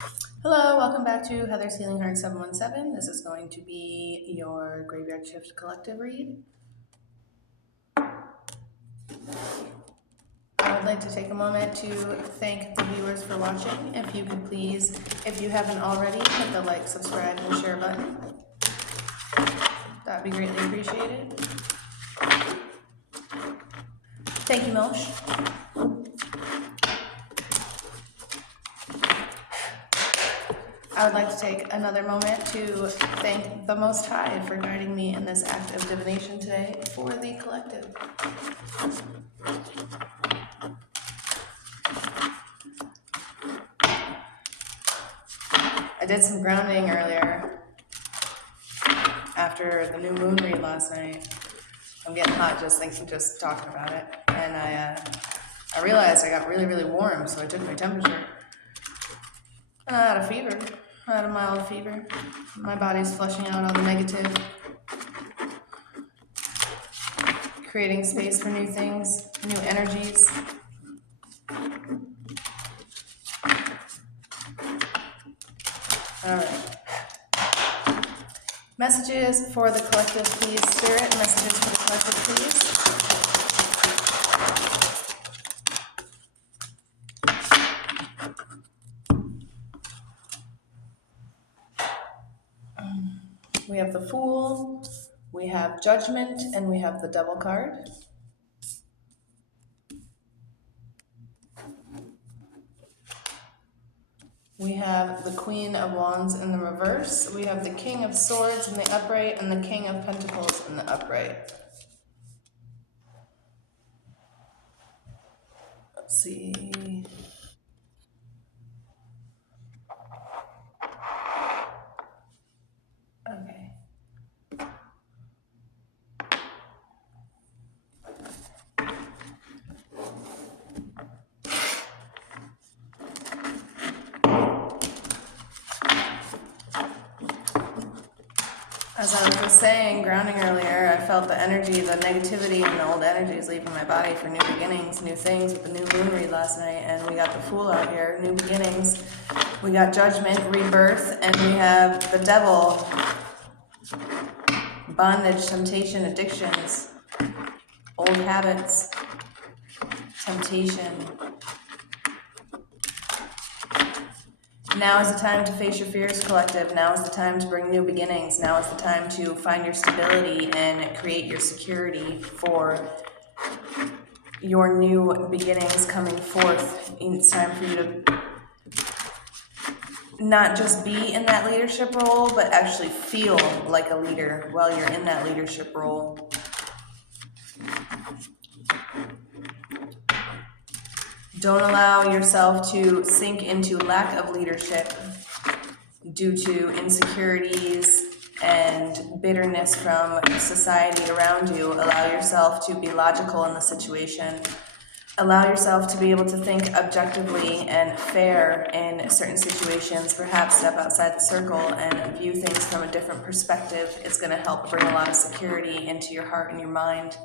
Hello, welcome back to Heather's Healing Heart 717. This is going to be your Graveyard Shift Collective read. I would like to take a moment to thank the viewers for watching. If you could please, if you haven't already, hit the like, subscribe, and share button. That would be greatly appreciated. Thank you, Milsh. I would like to take another moment to thank the Most High for guiding me in this act of divination today for the collective. I did some grounding earlier after the new moon read last night. I'm getting hot just talking about it, and I realized I got really warm, so I took my temperature, and I had a fever. I had a mild fever. My body's flushing out all the negative, creating space for new things, new energies. All right. Messages for the collective, please. Spirit, messages for the collective, please. We have the Fool, we have Judgment, and we have the Devil card. We have the Queen of Wands in the reverse. We have the King of Swords in the upright and the King of Pentacles in the upright. Let's see. Okay. As I was just saying, grounding earlier, I felt the energy, the negativity, and the old energies leaving my body for new beginnings, new things with the new moon read last night. And we got the Fool out here, new beginnings. We got Judgment, rebirth, and we have the Devil, bondage, temptation, addictions, old habits, temptation. Now is the time to face your fears, collective. Now is the time to bring new beginnings. Now is the time to find your stability and create your security for your new beginnings coming forth. It's time for you to not just be in that leadership role, but actually feel like a leader while you're in that leadership role. Don't allow yourself to sink into lack of leadership due to insecurities and bitterness from society around you. Allow yourself to be logical in the situation. Allow yourself to be able to think objectively and fair in certain situations. Perhaps step outside the circle and view things from a different perspective. It's going to help bring a lot of security into your heart and your mind.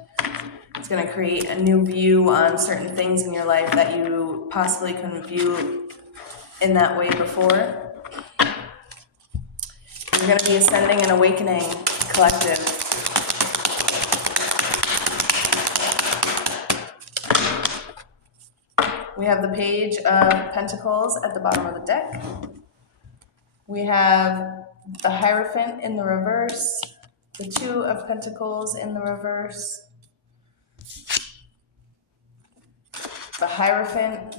It's going to create a new view on certain things in your life that you possibly couldn't view in that way before. You're going to be ascending and awakening, collective. We have the Page of Pentacles at the bottom of the deck. We have the Hierophant in the reverse, the Two of Pentacles in the reverse, the Hierophant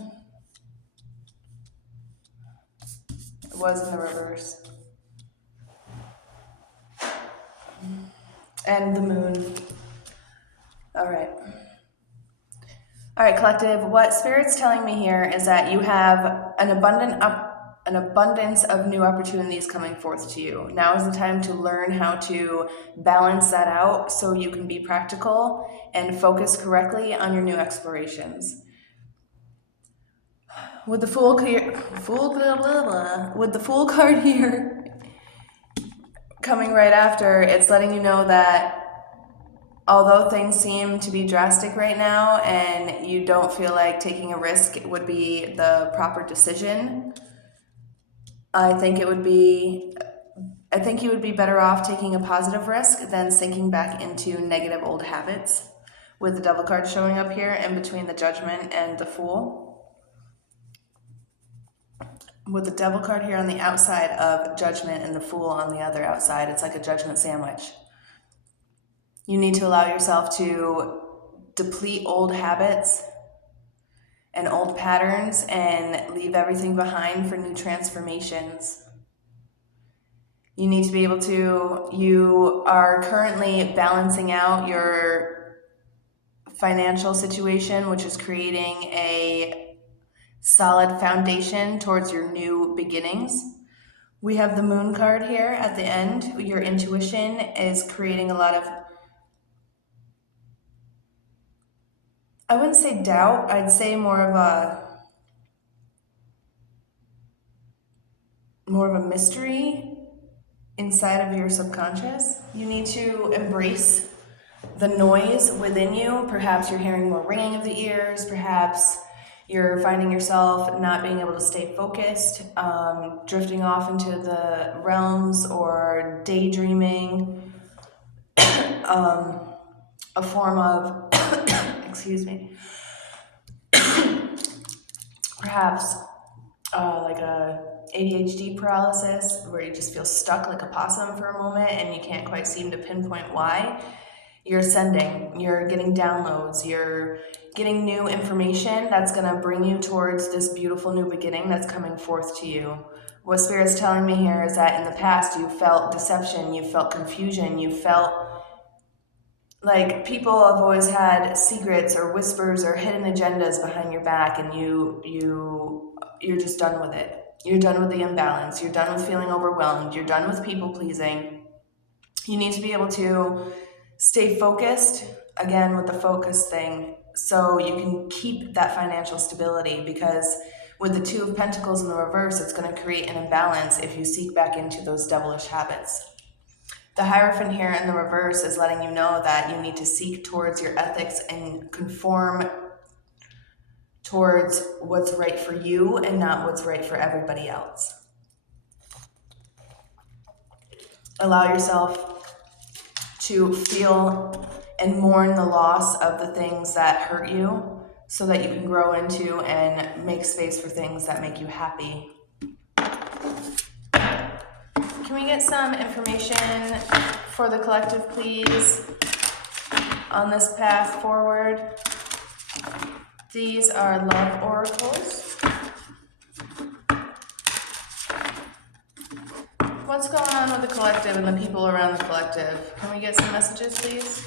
was in the reverse, and the Moon. All right, collective, what Spirit's telling me here is that you have an abundance of new opportunities coming forth to you. Now is the time to learn how to balance that out so you can be practical and focus correctly on your new explorations. With the Fool card here coming right after, it's letting you know that although things seem to be drastic right now and you don't feel like taking a risk would be the proper decision, I think you would be better off taking a positive risk than sinking back into negative old habits, with the devil card showing up here in between the Judgment and the Fool. With the devil card here on the outside of Judgment and the Fool on the other outside, it's like a judgment sandwich. You need to allow yourself to deplete old habits and old patterns and leave everything behind for new transformations. You need to be able to, you are currently balancing out your financial situation, which is creating a solid foundation towards your new beginnings. We have the Moon card here at the end. Your intuition is creating a lot of, I wouldn't say doubt, I'd say more of a mystery inside of your subconscious. You need to embrace the noise within you. Perhaps you're hearing more ringing of the ears, perhaps you're finding yourself not being able to stay focused, drifting off into the realms or daydreaming, a form of, excuse me, perhaps like a ADHD paralysis where you just feel stuck like a possum for a moment and you can't quite seem to pinpoint why. You're ascending, you're getting downloads, you're getting new information that's going to bring you towards this beautiful new beginning that's coming forth to you. What Spirit's telling me here is that in the past you felt deception, you felt confusion, you felt like people have always had secrets or whispers or hidden agendas behind your back, and you're just done with it. You're done with the imbalance. You're done with feeling overwhelmed. You're done with people pleasing. You need to be able to stay focused, again with the focus thing, so you can keep that financial stability, because with the Two of Pentacles in the reverse, it's going to create an imbalance if you seek back into those devilish habits. The Hierophant here in the reverse is letting you know that you need to seek towards your ethics and conform towards what's right for you and not what's right for everybody else. Allow yourself to feel and mourn the loss of the things that hurt you so that you can grow into and make space for things that make you happy. Can we get some information for the collective, please, on this path forward? These are love oracles. What's going on with the collective and the people around the collective? Can we get some messages, please?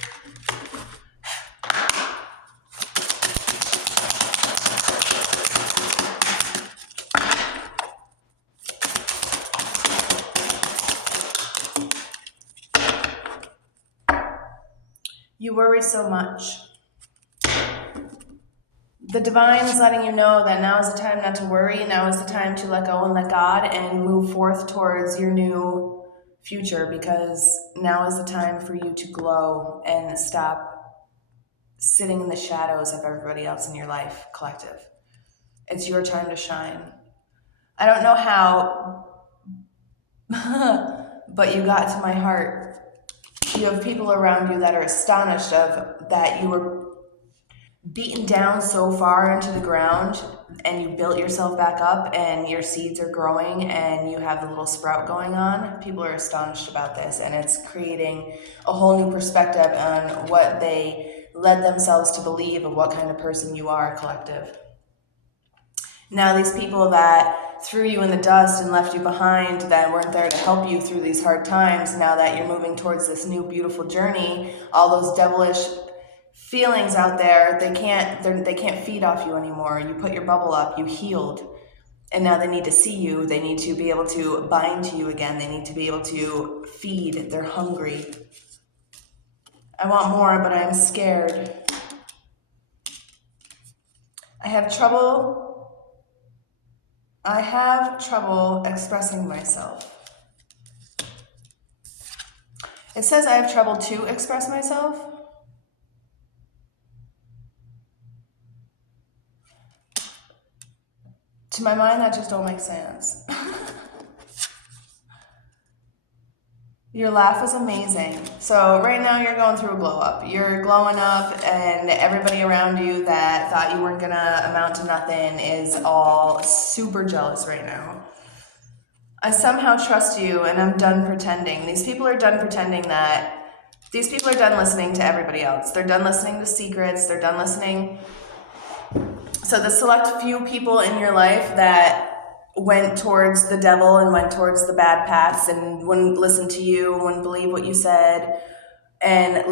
You worry so much. The divine is letting you know that now is the time not to worry. Now is the time to let go and let God and move forth towards your new future, because now is the time for you to glow and stop sitting in the shadows of everybody else in your life, collective. It's your time to shine. I don't know how, but you got to my heart. You have people around you that are astonished of that you were beaten down so far into the ground and you built yourself back up and your seeds are growing and you have the little sprout going on. People are astonished about this, and it's creating a whole new perspective on what they led themselves to believe of what kind of person you are, collective. Now these people that threw you in the dust and left you behind, that weren't there to help you through these hard times, now that you're moving towards this new beautiful journey, all those devilish feelings out there, they can't feed off you anymore. You put your bubble up, you healed, and now they need to see you. They need to be able to bind to you again. They need to be able to feed. They're hungry. I want more, but I'm scared. I have trouble expressing myself. It says I have trouble to express myself. To my mind, that just don't make sense. Your laugh is amazing. So right now you're going through a glow up. You're glowing up, and everybody around you that thought you weren't gonna amount to nothing is all super jealous right now. I somehow trust you, and I'm done pretending. These people are done pretending that these people are done listening to everybody else. They're done listening to secrets. They're done listening. So the select few people in your life that went towards the devil and went towards the bad paths and wouldn't listen to you, wouldn't believe what you said, and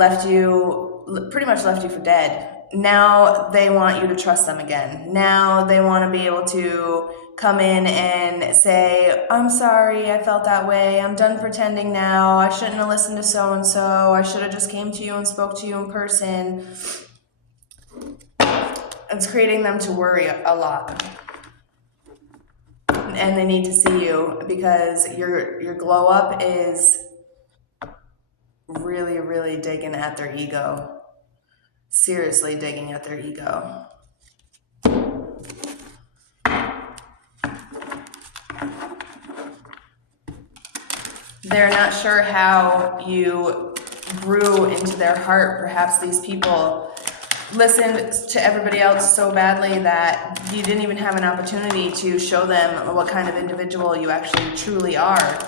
pretty much left you for dead. Now they want you to trust them again. Now they want to be able to come in and say, I'm sorry, I felt that way. I'm done pretending now. I shouldn't have listened to so-and-so. I should have just came to you and spoke to you in person. It's creating them to worry a lot. And they need to see you because your glow up is really, really digging at their ego. Seriously digging at their ego. They're not sure how you grew into their heart. Perhaps these people listened to everybody else so badly that you didn't even have an opportunity to show them what kind of individual you actually truly are.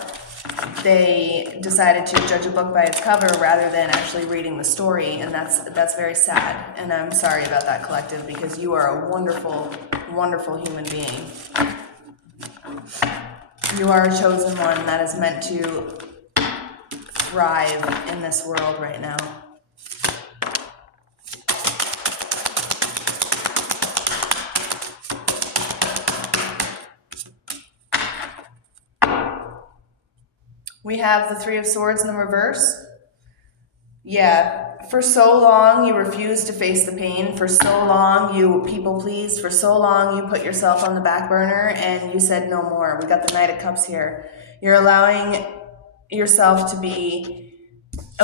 They decided to judge a book by its cover rather than actually reading the story, and that's very sad. And I'm sorry about that, collective, because you are a wonderful, wonderful human being. You are a chosen one that is meant to thrive in this world right now. We have the Three of Swords in the reverse. Yeah, for so long you refused to face the pain. For so long you people pleased. For so long you put yourself on the back burner and you said no more. We got the Knight of Cups here. You're allowing yourself to be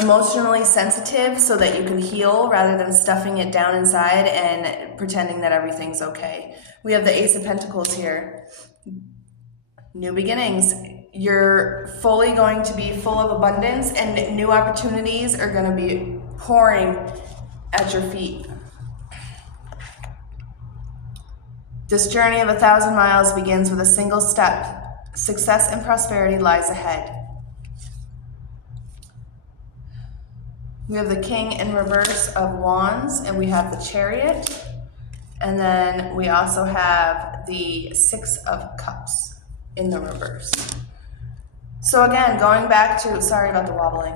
emotionally sensitive so that you can heal rather than stuffing it down inside and pretending that everything's okay. We have the Ace of Pentacles here. New beginnings. You're fully going to be full of abundance and new opportunities are going to be pouring at your feet. This journey of 1,000 miles begins with a single step. Success and prosperity lies ahead. We have the King in reverse of Wands, and we have the Chariot, and then we also have the Six of Cups in the reverse. So again, going back to, sorry about the wobbling.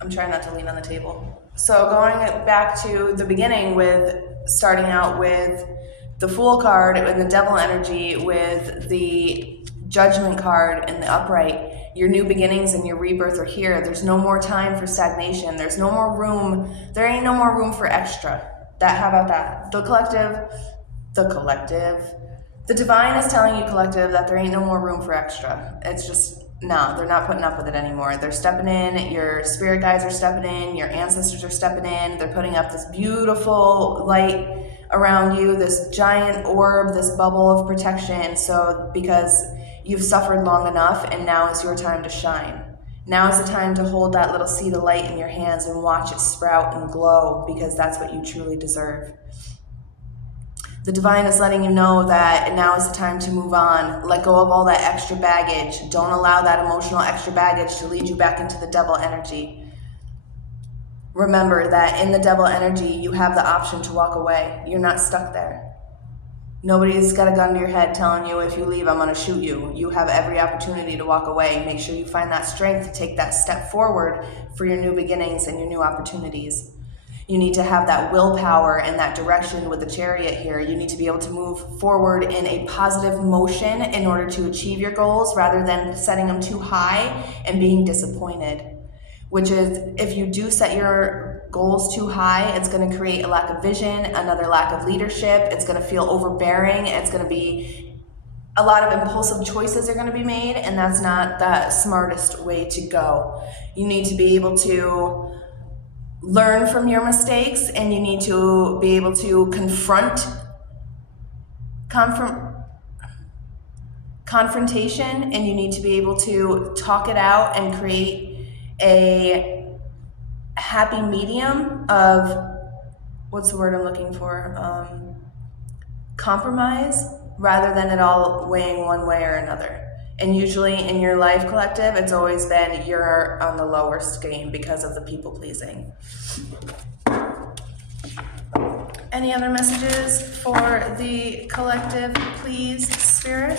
I'm trying not to lean on the table. So going back to the beginning with starting out with the Fool card and the Devil energy with the Judgment card and the Upright, your new beginnings and your rebirth are here. There's no more time for stagnation. There's no more room. There ain't no more room for extra. How about that? The divine is telling you, collective, that there ain't no more room for extra. It's just, no, they're not putting up with it anymore. They're stepping in, your spirit guides are stepping in, your ancestors are stepping in, they're putting up this beautiful light around you, this giant orb, this bubble of protection, because you've suffered long enough and now is your time to shine. Now is the time to hold that little seed of light in your hands and watch it sprout and glow, because that's what you truly deserve. The divine is letting you know that now is the time to move on. Let go of all that extra baggage. Don't allow that emotional extra baggage to lead you back into the Devil energy. Remember that in the Devil energy, you have the option to walk away. You're not stuck there. Nobody's got a gun to your head telling you, if you leave, I'm going to shoot you. You have every opportunity to walk away. Make sure you find that strength to take that step forward for your new beginnings and your new opportunities. You need to have that willpower and that direction with the Chariot here. You need to be able to move forward in a positive motion in order to achieve your goals rather than setting them too high and being disappointed. Which is, if you do set your goals too high, it's going to create a lack of vision, another lack of leadership. It's going to feel overbearing. It's going to be a lot of impulsive choices are going to be made, and that's not the smartest way to go. You need to be able to learn from your mistakes, and you need to be able to confrontation, and you need to be able to talk it out and create a happy medium of, what's the word I'm looking for? Compromise, rather than it all weighing one way or another. And usually in your life, collective, it's always been you're on the lowest game because of the people pleasing. Any other messages for the collective, please, Spirit?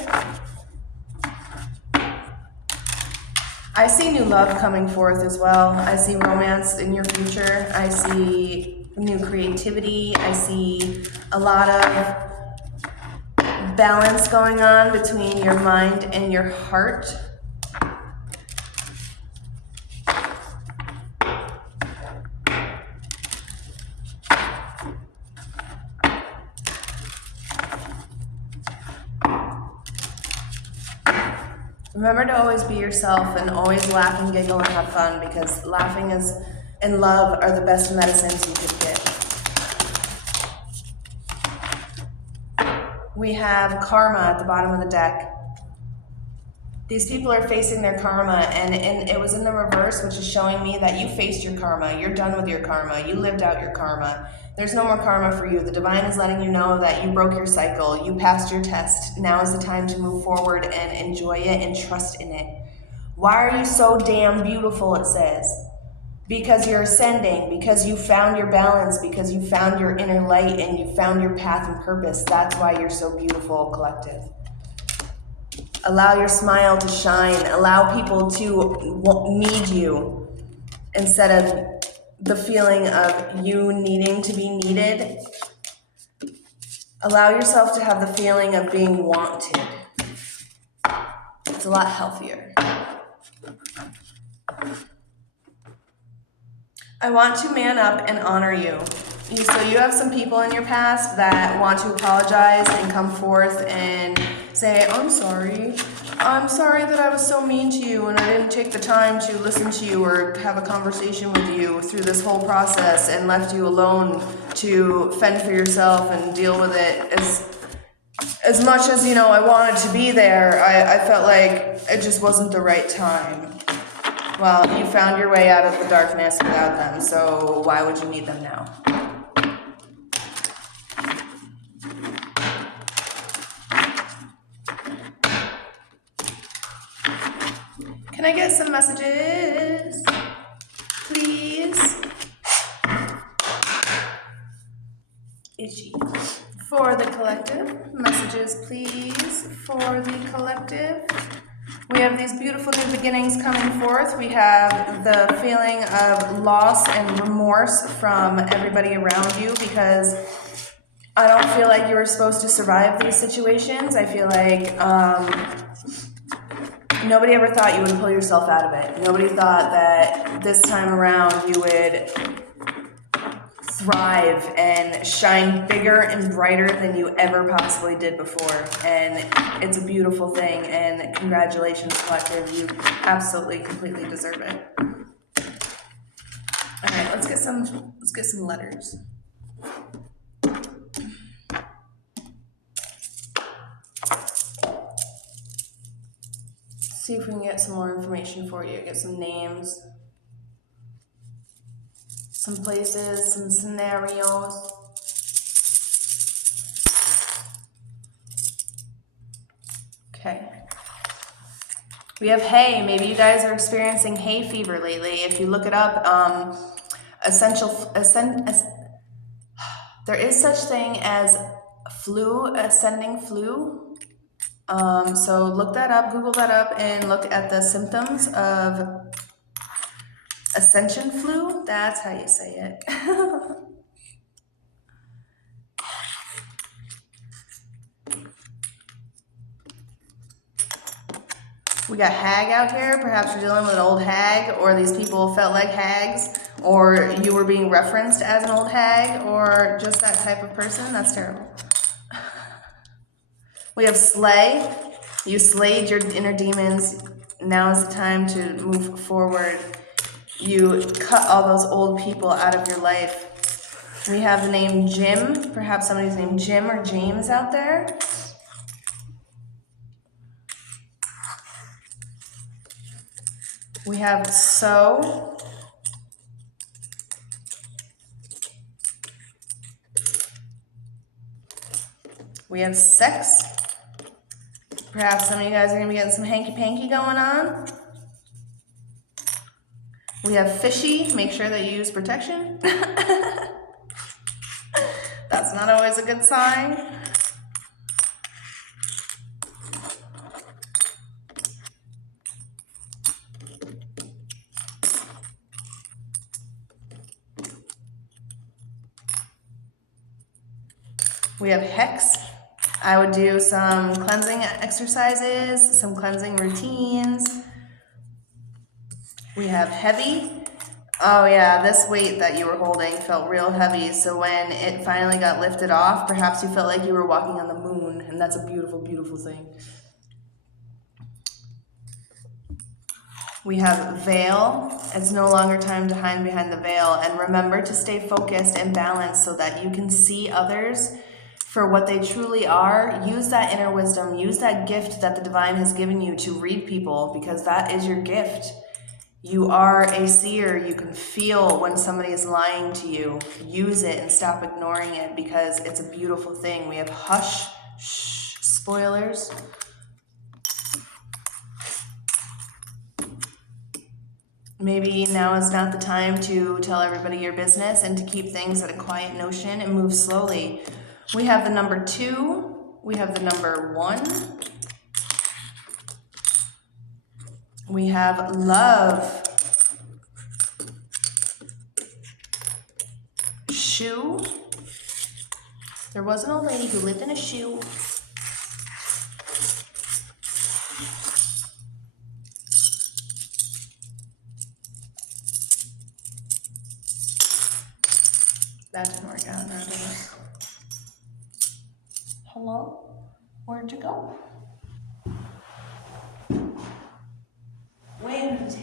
I see new love coming forth as well. I see romance in your future. I see new creativity. I see a lot of balance going on between your mind and your heart. Remember to always be yourself and always laugh and giggle and have fun, because laughing and love are the best medicines you could get. We have karma at the bottom of the deck. These people are facing their karma, and it was in the reverse, which is showing me that you faced your karma. You're done with your karma. You lived out your karma. There's no more karma for you. The divine is letting you know that you broke your cycle. You passed your test. Now is the time to move forward and enjoy it and trust in it. Why are you so damn beautiful, it says? Because you're ascending, because you found your balance, because you found your inner light and you found your path and purpose. That's why you're so beautiful, collective. Allow your smile to shine. Allow people to need you instead of the feeling of you needing to be needed. Allow yourself to have the feeling of being wanted. It's a lot healthier. I want to man up and honor you. So you have some people in your past that want to apologize and come forth and say, I'm sorry that I was so mean to you and I didn't take the time to listen to you or have a conversation with you through this whole process and left you alone to fend for yourself and deal with it. As much as, I wanted to be there, I felt like it just wasn't the right time. Well, you found your way out of the darkness without them, so why would you need them now? Can I get some messages, please? Itchy. For the collective, messages, please, for the collective. We have these beautiful new beginnings coming forth. We have the feeling of loss and remorse from everybody around you, because I don't feel like you were supposed to survive these situations. I feel like nobody ever thought you would pull yourself out of it. Nobody thought that this time around you would thrive and shine bigger and brighter than you ever possibly did before. And it's a beautiful thing, and congratulations, collective. You absolutely, completely deserve it. All right, let's get some letters. See if we can get some more information for you. Get some names, some places, some scenarios. Okay. We have hay. Maybe you guys are experiencing hay fever lately. If you look it up, there is such thing as ascending flu. So look that up, Google that up, and look at the symptoms of ascension flu. That's how you say it. We got hag out here. Perhaps you're dealing with an old hag, or these people felt like hags, or you were being referenced as an old hag, or just that type of person. That's terrible. We have slay. You slayed your inner demons. Now is the time to move forward. You cut all those old people out of your life. We have the name Jim. Perhaps somebody's named Jim or James out there. We have sow. We have sex. Perhaps some of you guys are going to be getting some hanky-panky going on. We have fishy. Make sure that you use protection. That's not always a good sign. We have hex. I would do some cleansing exercises, some cleansing routines. We have heavy. Oh yeah, this weight that you were holding felt real heavy. So when it finally got lifted off, perhaps you felt like you were walking on the moon, and that's a beautiful, beautiful thing. We have veil. It's no longer time to hide behind the veil. And remember to stay focused and balanced so that you can see others for what they truly are. Use that inner wisdom. Use that gift that the divine has given you to read people, because that is your gift. You are a seer. You can feel when somebody is lying to you. Use it and stop ignoring it, because it's a beautiful thing. We have hush, shh, spoilers. Maybe now is not the time to tell everybody your business and to keep things at a quiet notion and move slowly. We have the number 2. We have the number 1. We have love. Shoe. There was an old lady who lived in a shoe. That didn't work out now, did it? Hello? Where'd you go? Wait a minute.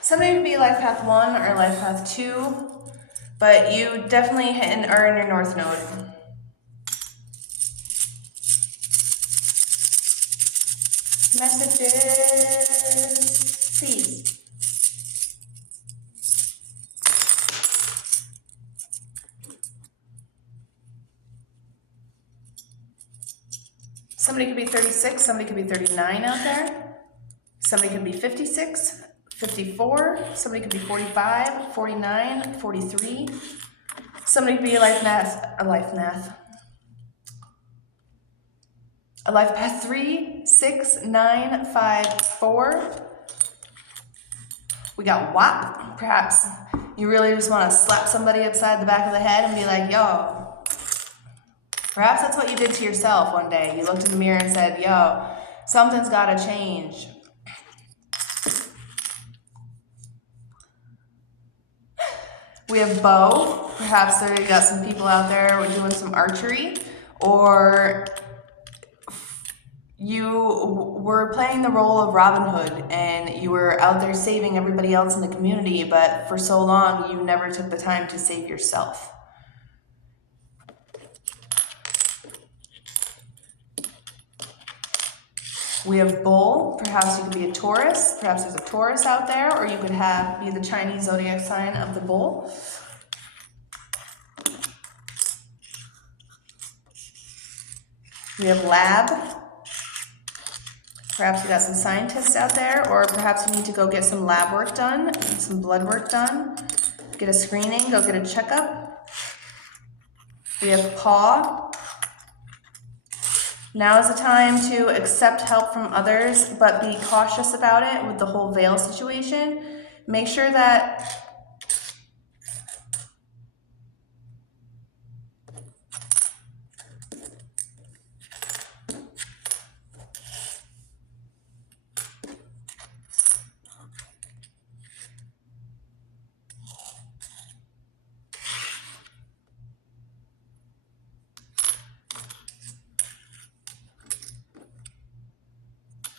Somebody would be life path 1 or life path 2, but you definitely are in your north node. Messages, please. Somebody could be 36, somebody could be 39 out there. Somebody could be 56, 54, somebody could be 45, 49, 43. Somebody could be a life path 3, 6, 9, 5, 4. We got WAP. Perhaps you really just want to slap somebody upside the back of the head and be like, yo. Perhaps that's what you did to yourself one day. You looked in the mirror and said, yo, something's got to change. We have bow. Perhaps there you got some people out there who are doing some archery, or you were playing the role of Robin Hood and you were out there saving everybody else in the community, but for so long you never took the time to save yourself. We have bull. Perhaps you could be a Taurus. Perhaps there's a Taurus out there, or you could be the Chinese zodiac sign of the bull. We have lab. Perhaps you got some scientists out there, or perhaps you need to go get some lab work done, some blood work done, get a screening, go get a checkup. We have paw. Now is the time to accept help from others, but be cautious about it with the whole veil situation. Make sure that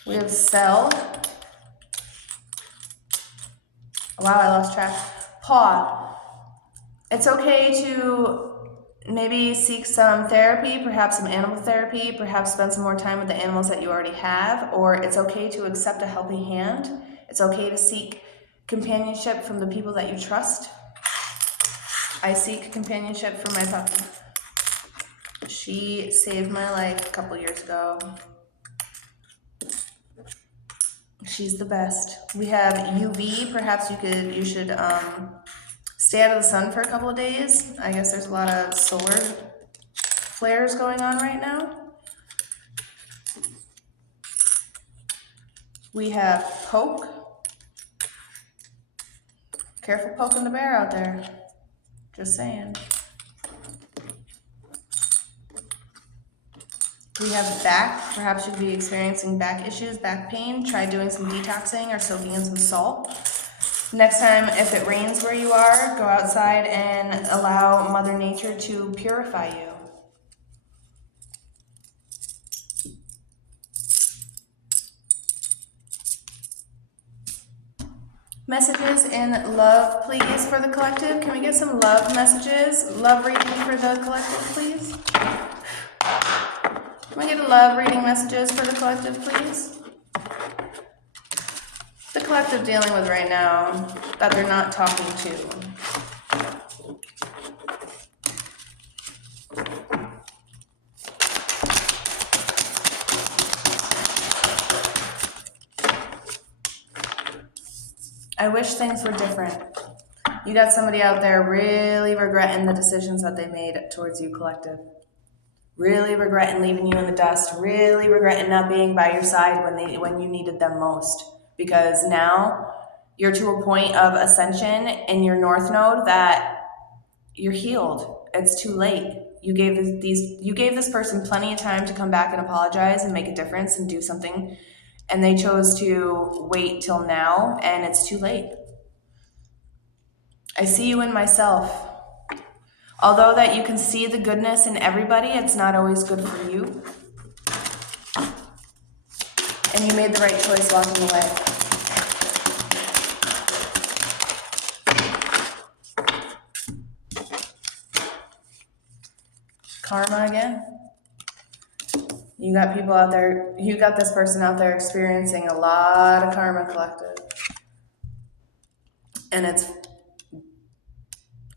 we have cell. Wow, I lost track. Paw. It's okay to maybe seek some therapy, perhaps some animal therapy, perhaps spend some more time with the animals that you already have, or it's okay to accept a helping hand. It's okay to seek companionship from the people that you trust. I seek companionship from my puppy. She saved my life a couple years ago. She's the best. We have UV. Perhaps you should stay out of the sun for a couple of days. I guess there's a lot of solar flares going on right now. We have Poke. Careful poking the bear out there. Just saying. We have back. Perhaps you'd be experiencing back issues, back pain. Try doing some detoxing or soaking in some salt. Next time, if it rains where you are, go outside and allow Mother Nature to purify you. Messages in love, please, for the collective. Can we get some love messages? Love reading for the collective, please. Can we get a love reading messages for the collective, please? The collective dealing with right now that they're not talking to. I wish things were different. You got somebody out there really regretting the decisions that they made towards you, collective. Really regretting leaving you in the dust. Really regretting not being by your side when you needed them most. Because now you're to a point of ascension in your North Node that you're healed. It's too late. You gave this person plenty of time to come back and apologize and make a difference and do something. And they chose to wait till now, and it's too late. I see you in myself. Although that you can see the goodness in everybody, it's not always good for you. And you made the right choice walking away. Karma again. You got people out there, you got this person out there experiencing a lot of karma, collective. And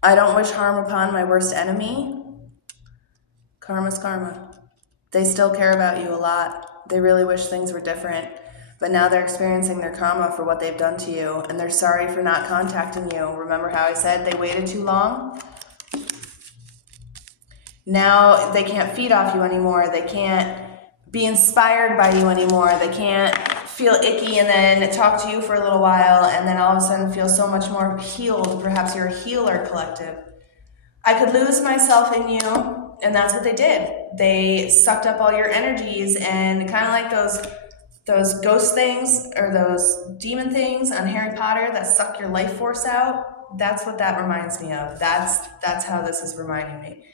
I don't wish harm upon my worst enemy. Karma's karma. They still care about you a lot. They really wish things were different. But now they're experiencing their karma for what they've done to you. And they're sorry for not contacting you. Remember how I said they waited too long? Now they can't feed off you anymore. They can't be inspired by you anymore. They can't feel icky and then talk to you for a little while and then all of a sudden feel so much more healed. Perhaps you're a healer, collective. I could lose myself in you, and that's what they did. They sucked up all your energies, and kind of like those ghost things or those demon things on Harry Potter that suck your life force out. That's what that reminds me of. That's how this is reminding me.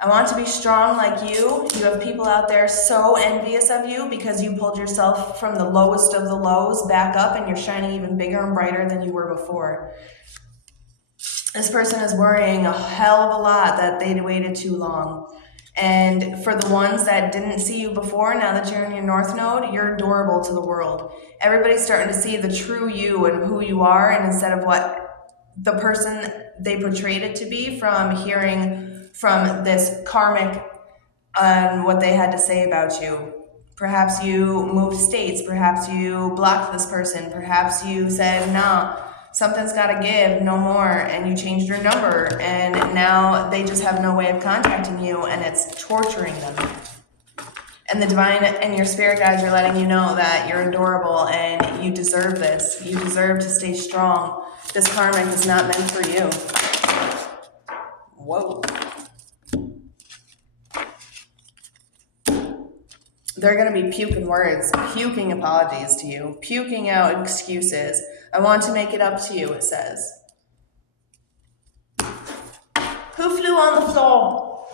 I want to be strong like you. You have people out there so envious of you because you pulled yourself from the lowest of the lows back up and you're shining even bigger and brighter than you were before. This person is worrying a hell of a lot that they waited too long. And for the ones that didn't see you before, now that you're in your North Node, you're adorable to the world. Everybody's starting to see the true you and who you are, and instead of what the person they portrayed it to be from hearing from this karmic on what they had to say about you. Perhaps you moved states, perhaps you blocked this person, perhaps you said, nah, something's gotta give, no more, and you changed your number, and now they just have no way of contacting you, and it's torturing them. And the divine and your spirit guides are letting you know that you're adorable and you deserve this. You deserve to stay strong. This karmic is not meant for you. Whoa. They're going to be puking words, puking apologies to you, puking out excuses. I want to make it up to you, it says. Who flew on the floor?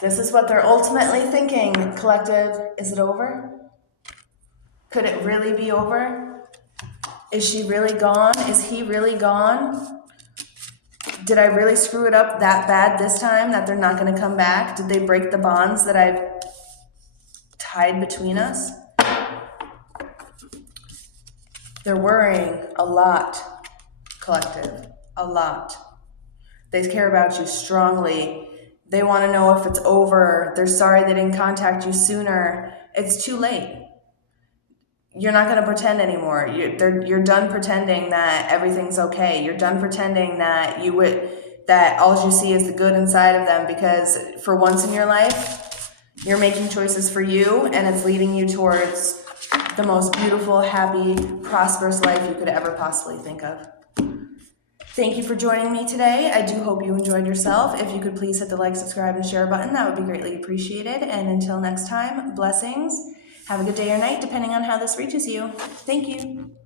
This is what they're ultimately thinking, collective. Is it over? Could it really be over? Is she really gone? Is he really gone? Did I really screw it up that bad this time that they're not going to come back? Did they break the bonds that I've tied between us? They're worrying a lot, collective, a lot. They care about you strongly. They want to know if it's over. They're sorry they didn't contact you sooner. It's too late. You're not going to pretend anymore. You're done pretending that everything's okay. You're done pretending that that all you see is the good inside of them, because for once in your life, you're making choices for you, and it's leading you towards the most beautiful, happy, prosperous life you could ever possibly think of. Thank you for joining me today. I do hope you enjoyed yourself. If you could please hit the like, subscribe, and share button, that would be greatly appreciated. And until next time, blessings. Have a good day or night, depending on how this reaches you. Thank you.